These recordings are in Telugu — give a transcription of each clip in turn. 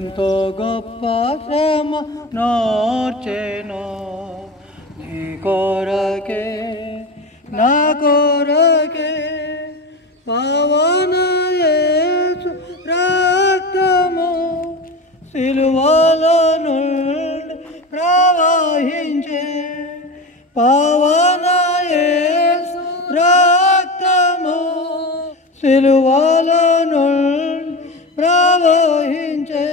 ఎంతో గొప్ప శ్రమ నోర్చెను నీ కొరకే నా కొరకే పావన యేసు రక్తము సిలువలో నుండి ప్రవహించే పావన యేసు రక్తము సిలువలో నుండి ప్రవహించే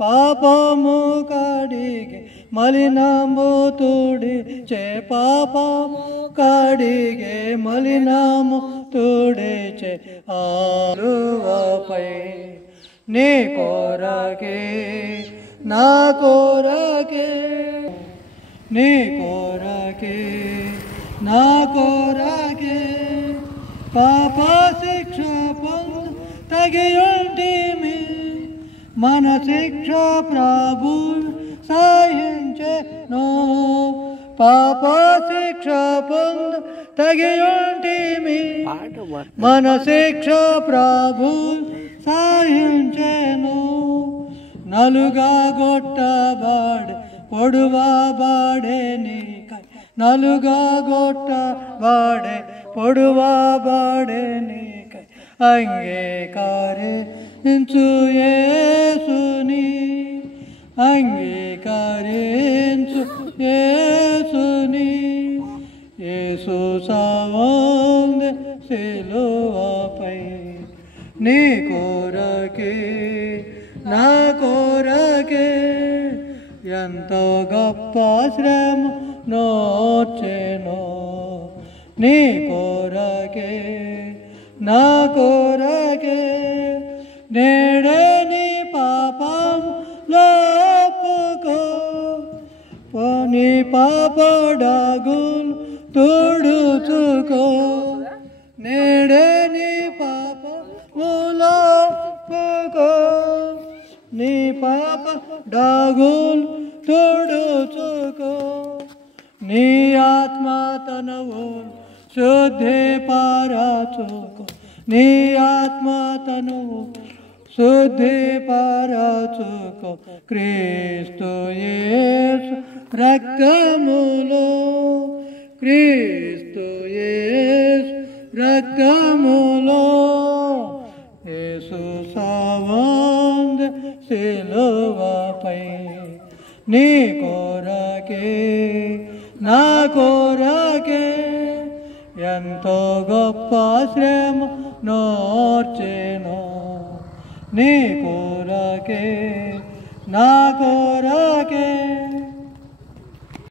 పాపము కడిగే మలినము తుడిచే పాపము కడిగే మలినము తుడిచే ఆలువపై నీ కొరకే నా కొరకే నీ కొరకే నా కొరకే పాప శిక్ష పొందు తగియుంటిమి మన శిక్ష ప్రభు సహించెను పాప శిక్ష పొందు తగియుంటిమి మన శిక్ష ప్రభు సహించెను నలుగా గొట్టబాడే పొడువబాడే నీకై నలుగా గొట్టబాడే పొడువబాడే నీకై అంగీకరించు యేసుని అంగీకరించు యేసుని యేసు సావందే సిలువపై నీ కొరకే నా కొరకే ఎంతో గొప్ప శ్రమ నోర్చెను నీ కొరకే నా కొరకే నేడే నీ పాపం లోపుకో నీ పాపడాగులు తుడుచుకో నేడే నీ పాపములోపుకో నీ పాప డాగులు తుడుచుకో నీ ఆత్మ తనవు శుద్ధి పరచుకో నీ ఆత్మ తనవు శుద్ధి పరచుకో క్రీస్తు యేసు రక్తములో క్రీస్తు యేసు రక్తములో యేసు సావందే సిలువపై నీ కొరకే నా కొరకే ఎంతో గొప్ప శ్రమ నోర్చెను నీ కొరకే నా కొరకే